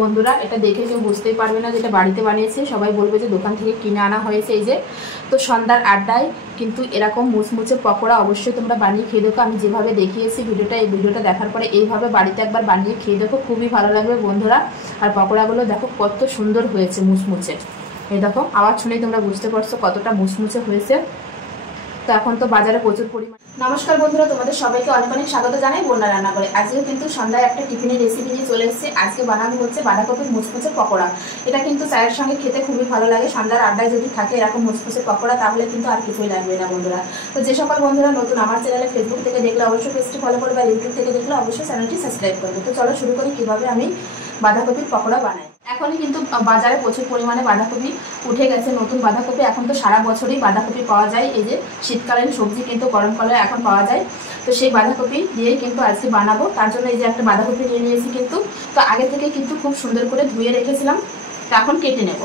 বন্ধুরা এটা দেখে কেউ বুঝতেই পারবে না যেটা বাড়িতে বানিয়েছে, সবাই বলবে যে দোকান থেকে কিনে আনা হয়েছে। এই যে তো সন্ধ্যার আড্ডায় কিন্তু এরকম মুচমুচে পকোড়া অবশ্যই তোমরা বানিয়ে খেয়ে দেখো। আমি যেভাবে দেখিয়েছি এই ভিডিওটা দেখার পরে এইভাবে বাড়িতে একবার বানিয়ে খেয়ে দেখো, খুবই ভালো লাগবে বন্ধুরা। আর পকোড়াগুলো দেখো কত সুন্দর হয়েছে মুচমুচে। এই দেখো আওয়াজ শুনেই তোমরা বুঝতে পারছো কতটা মুচমুচে হয়েছে। তো এখন তো বাজারে প্রচুর পরিমাণ। নমস্কার বন্ধুরা, তোমাদের সবাইকে অনেক অনেক স্বাগত জানাই বন্যা রান্না করে। আজকেও কিন্তু সন্ধ্যায় একটা টিফিনের রেসিপি নিয়ে চলে এসেছি। আজকে বানানো হচ্ছে বাঁধাকপির মুচমুচে পকোড়া। এটা কিন্তু চায়ের সঙ্গে খেতে খুবই ভালো লাগে। সন্ধ্যার আড্ডায় যদি থাকে এরকম মুচমুচে পকোড়া তাহলে কিন্তু আর কিছুই লাগবে না বন্ধুরা। তো যে সকল বন্ধুরা নতুন আমার চ্যানেলে ফেসবুক থেকে দেখলে অবশ্যই পেজটি ফলো করবে, আর ইউটিউব থেকে দেখলে অবশ্যই চ্যানেলটি সাবস্ক্রাইব করবে। তো চলো শুরু করি কিভাবে আমি বাঁধাকপির পকোড়া বানাই। এখনই কিন্তু বাজারে প্রচুর পরিমাণে বাঁধাকপি উঠে গেছে, নতুন বাঁধাকপি। এখন তো সারা বছরই বাঁধাকপি পাওয়া যায়। এই যে শীতকালীন সবজি কিন্তু গরমকালে এখন পাওয়া যায়। তো সেই বাঁধাকপি দিয়ে কিন্তু আজকে বানাবো। তার জন্য এই যে একটা বাঁধাকপি নিয়ে নিয়েছি কিন্তু। তো আগে থেকে কিন্তু খুব সুন্দর করে ধুয়ে রেখেছিলাম। তো এখন কেটে নেব।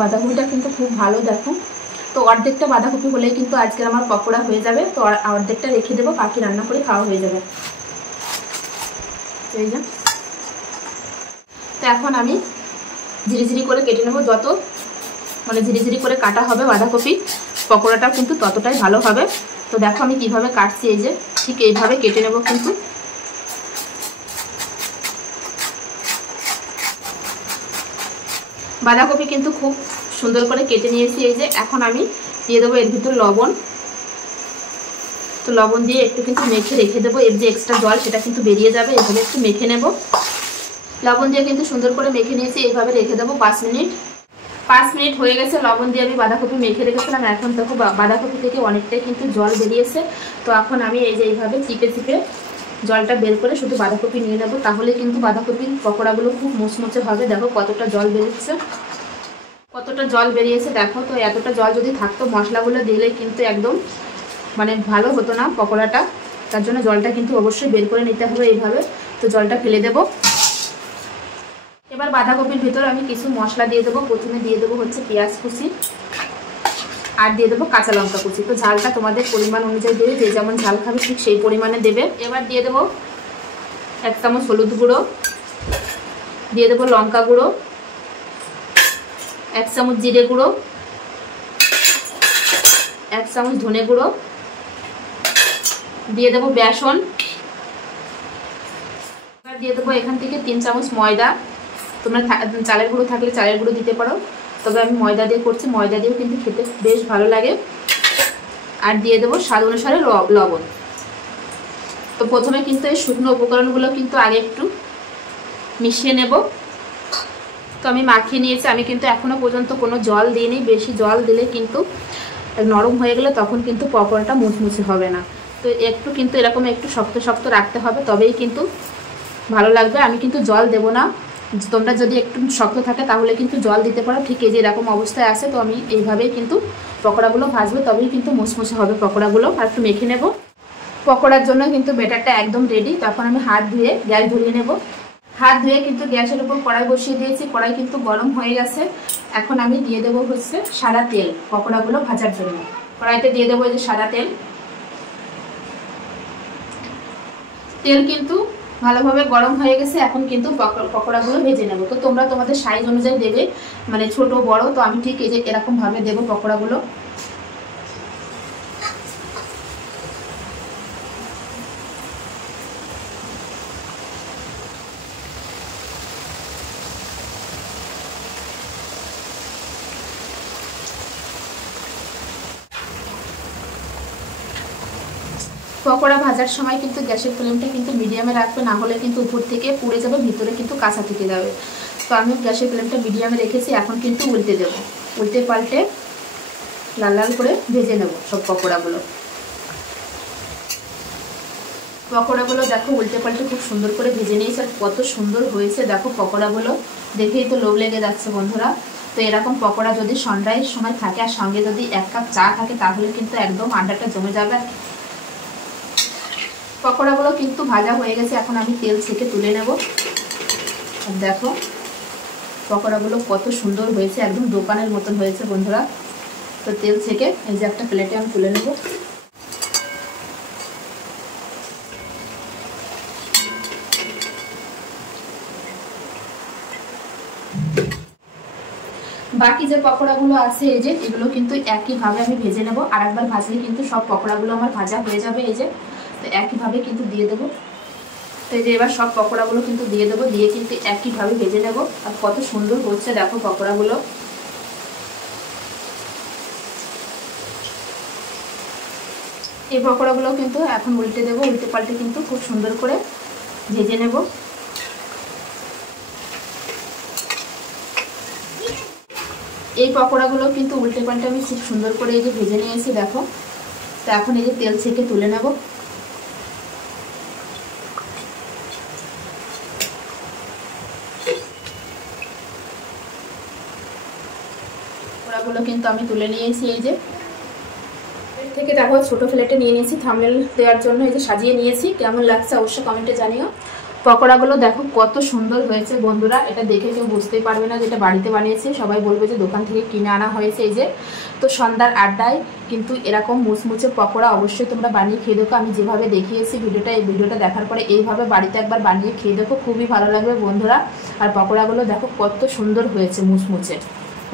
বাঁধাকপিটা কিন্তু খুব ভালো, দেখো। তো অর্ধেকটা বাঁধাকপি হলেই কিন্তু আজকের আমার পকোড়া হয়ে যাবে। তো অর্ধেকটা রেখে দেবো, বাকি রান্না করে খাওয়া হয়ে যাবে। এই যে তো এখন আমি ঝিরিঝিরি করে কেটে নেবো। যত ঝিরিঝিরি করে কাটা হবে বাঁধাকপি, পকোড়াটা কিন্তু ততটাই ভালো হবে। তো দেখো আমি কিভাবে কাটছি, এই যে ঠিক এইভাবে কেটে নেবো কিন্তু। বাঁধাকপি কিন্তু খুব সুন্দর করে কেটে নিয়েছি। এই যে এখন আমি দিয়ে দেবো এর ভিতর লবণ। তো লবণ দিয়ে একটু কিন্তু মেখে রেখে দেবো। এর যে এক্সট্রা জল সেটা কিন্তু বেরিয়ে যাবে। এভাবে একটু মেখে নেব। লবণ দিয়ে কিন্তু সুন্দর করে মেখে নিয়েছি। এইভাবে রেখে দেবো 5 মিনিট। 5 মিনিট হয়ে গেছে লবণ দিয়ে আমি বাঁধাকপি মেখে রেখেছিলাম। এখন দেখো বাঁধাকপি থেকে অনেকটাই কিন্তু জল বেরিয়েছে। তো এখন আমি এই যে এইভাবে চিপে চিপে জলটা বের করে শুধু বাঁধাকপি নিয়ে নেবো। তাহলে কিন্তু বাঁধাকপির পকোড়াগুলো খুব মুচমুচে হবে। দেখো কতটা জল বেরিয়েছে, কতটা জল বেরিয়েছে দেখো। তো এতটা জল যদি থাকতো মশলাগুলো দিলে কিন্তু একদম ভালো হতো না পকোড়াটা। তার জন্য জলটা কিন্তু অবশ্যই বের করে নিতে হবে এইভাবে। তো জলটা ফেলে দেব। এবার বাঁধাকপির ভিতর আমি কিছু মশলা দিয়ে দেবো। প্রথমে দিয়ে দেবো হচ্ছে পেঁয়াজ কুচি, আর দিয়ে দেবো কাঁচা লঙ্কা কুচি। তো ঝালটা তোমাদের পরিমাণ অনুযায়ী দেবে, যে যেমন ঝাল খাবে ঠিক সেই পরিমাণে দেবে। এবার দিয়ে দেবো 1 চামচ হলুদ গুঁড়ো, দিয়ে দেবো লঙ্কা গুঁড়ো, 1 চামচ জিরে গুঁড়ো, 1 চামচ ধনে গুঁড়ো, দিয়ে দেবো বেসন। এবার দিয়ে দেবো এখান থেকে 3 চামচ ময়দা। তোমরা চালের গুঁড়ো থাকলে চালের গুঁড়ো দিতে পারো, তবে আমি ময়দা দিয়ে করছি। ময়দা দিয়েও কিন্তু খেতে বেশ ভালো লাগে। আর দিয়ে দেবো স্বাদ অনুসারে লবণ। তো প্রথমে কিন্তু এই শুকনো উপকরণগুলো কিন্তু আগে একটু মিশিয়ে নেব। তো আমি মাখিয়ে নিয়েছি। আমি কিন্তু এখনো পর্যন্ত কোনো জল দিইনি। বেশি জল দিলে কিন্তু নরম হয়ে গেলে তখন কিন্তু পকোড়াটা মুচমুচে হবে না। তো একটু কিন্তু এরকম একটু শক্ত শক্ত রাখতে হবে, তবেই কিন্তু ভালো লাগবে। আমি কিন্তু জল দেব না। তোমরা যদি একটু শক্ত থাকে তাহলে কিন্তু জল দিতে পারো। ঠিক এই যে এরকম অবস্থায় আসে। তো আমি এইভাবেই কিন্তু পকোড়াগুলো ভাজবো, তবেই কিন্তু মুচমুচে হবে পকোড়াগুলো। আর একটু মেখে নেব। পকোড়ার জন্য কিন্তু ব্যাটারটা একদম রেডি। তখন আমি হাত ধুয়ে গ্যাস ধরিয়ে নেব। হাত ধুয়ে কিন্তু গ্যাসের উপর কড়াই বসিয়ে দিয়েছি। কড়াই কিন্তু গরম হয়ে গেছে। এখন আমি দিয়ে দেবো হচ্ছে সাদা তেল পকোড়াগুলো ভাজার জন্য। কড়াইতে দিয়ে দেবো এই যে সাদা তেল। তেল কিন্তু ভালোভাবে গরম হয়ে গেছে। এখন কিন্তু পকোড়াগুলো ভেজে নেব। তো তোমরা তোমাদের সাইজ অনুযায়ী দেবে, ছোট বড়। তো আমি ঠিক এই যে এরকম ভাবে দেবো পকোড়াগুলো। পকোড়া ভাজার সময় কিন্তু গ্যাসের ফ্লেমটা কিন্তু মিডিয়ামে রাখবে, না হলে কিন্তু উপর থেকে পুড়ে যাবে, ভিতরে কিন্তু কাঁচা থেকে যাবে। তো আমি গ্যাসের ফ্লেমটা মিডিয়ামে রেখেছি। এখন কিন্তু উল্টে দেবো। উল্টে পাল্টে লাল লাল করে ভেজে নেব সব পকোড়াগুলো। পকোড়াগুলো দেখো উল্টে পাল্টে খুব সুন্দর করে ভেজে নিয়েছে। আর কত সুন্দর হয়েছে দেখো পকোড়াগুলো, দেখেই তো লোভ লেগে যাচ্ছে বন্ধুরা। তো এরকম পকোড়া যদি সন্ধ্যার সময় থাকে আর সঙ্গে যদি 1 কাপ চা থাকে তাহলে কিন্তু একদম আড্ডাটা জমে যাবে। পকোড়াগুলো কিন্তু ভাজা হয়ে গেছে। এখন আমি তেল ছেঁকে তুলে নেব। আর দেখো পকোড়াগুলো কত সুন্দর হয়েছে, একদম দোকানের মতন হয়েছে বন্ধুরা। তো তেল ছেঁকে এই যে একটা প্লেটে আমি তুলে নেব। বাকি যে পকোড়াগুলো আছে এই যে এগুলো কিন্তু একইভাবে আমি ভেজে নেব। আর একবার ভাজলে কিন্তু সব পকোড়াগুলো আমার ভাজা হয়ে যাবে। এই যে তো একইভাবে কিন্তু দিয়ে দেবো। তো এই যে এবার সব পকোড়াগুলো কিন্তু দিয়ে দেবো, দিয়ে কিন্তু একইভাবে ভেজে নেব। আর কত সুন্দর হচ্ছে দেখো পকোড়াগুলো। এই পকোড়াগুলো কিন্তু এখন উল্টে দেবো, উল্টে পাল্টে কিন্তু খুব সুন্দর করে ভেজে নেব। এই পকোড়াগুলো কিন্তু উল্টে পাল্টে আমি খুব সুন্দর করে এই যে ভেজে নিয়েছি দেখো। তো এখন এই যে তেল ছেঁকে তুলে নেব। পকোড়াগুলো কিন্তু আমি তুলে নিয়েছি। এই যে থেকে দেখো ছোট প্লেটে নিয়ে নিয়েছি থাম্বনেল দেওয়ার জন্য। এই যে সাজিয়ে নিয়েছি, কেমন লাগছে অবশ্যই কমেন্টে জানিও। পকোড়াগুলো দেখো কত সুন্দর হয়েছে বন্ধুরা, এটা দেখে কেউ বুঝতেই পারবে না যেটা বাড়িতে বানিয়েছি, সবাই বলবে যে দোকান থেকে কিনে আনা হয়েছে। এই যে তো সন্ধ্যার আড্ডায় কিন্তু এরকম মুচমুচে পকোড়া অবশ্যই তোমরা বানিয়ে খেয়ে দেখো। আমি যেভাবে দেখিয়েছি এই ভিডিওটা দেখার পরে এইভাবে বাড়িতে একবার বানিয়ে খেয়ে দেখো, খুবই ভালো লাগবে বন্ধুরা। আর পকোড়াগুলো দেখো কত সুন্দর হয়েছে মুচমুচে।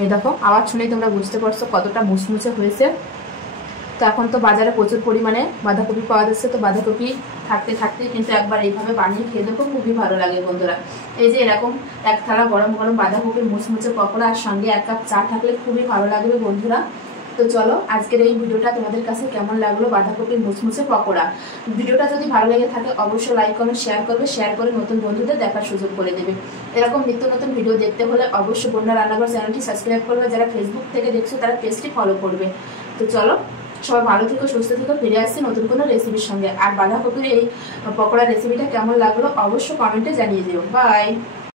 এই দেখো আওয়াজ শুনেই তোমরা বুঝতে পারছো কতটা মুচমুচে হয়েছে। তো এখন তো বাজারে প্রচুর পরিমাণে বাঁধাকপি পাওয়া যাচ্ছে, তো বাঁধাকপি থাকতে থাকতে কিন্তু একবার এইভাবে বানিয়ে খেয়ে দেখো, খুবই ভালো লাগে বন্ধুরা। এই যে এরকম এক থালা গরম গরম বাঁধাকপির মুচমুচে পকোড়া আর সঙ্গে 1 কাপ চা থাকলে খুবই ভালো লাগবে বন্ধুরা। তো চলো আজকের এই ভিডিওটা তোমাদের কাছে কেমন লাগলো বাঁধাকপির মুচমুচে পকোড়া। ভিডিওটা যদি ভালো লেগে থাকে অবশ্যই লাইক কমেন্ট শেয়ার করবে, শেয়ার করে নতুন বন্ধুদের দেখার সুযোগ করে দেবে। এরকম নিত্য নতুন ভিডিও দেখতে হলে অবশ্যই বন্যা রান্নাঘর চ্যানেলটি সাবস্ক্রাইব করবে, যারা ফেসবুক থেকে দেখছো তারা পেজটি ফলো করবে। তো চলো সবাই ভালো থেকো, সুস্থ থেকো, ফিরে আসছি নতুন কোনো রেসিপির সঙ্গে। আর বাঁধাকপির এই পকোড়া রেসিপিটা কেমন লাগলো অবশ্যই কমেন্টে জানিয়ে দিও। বাই।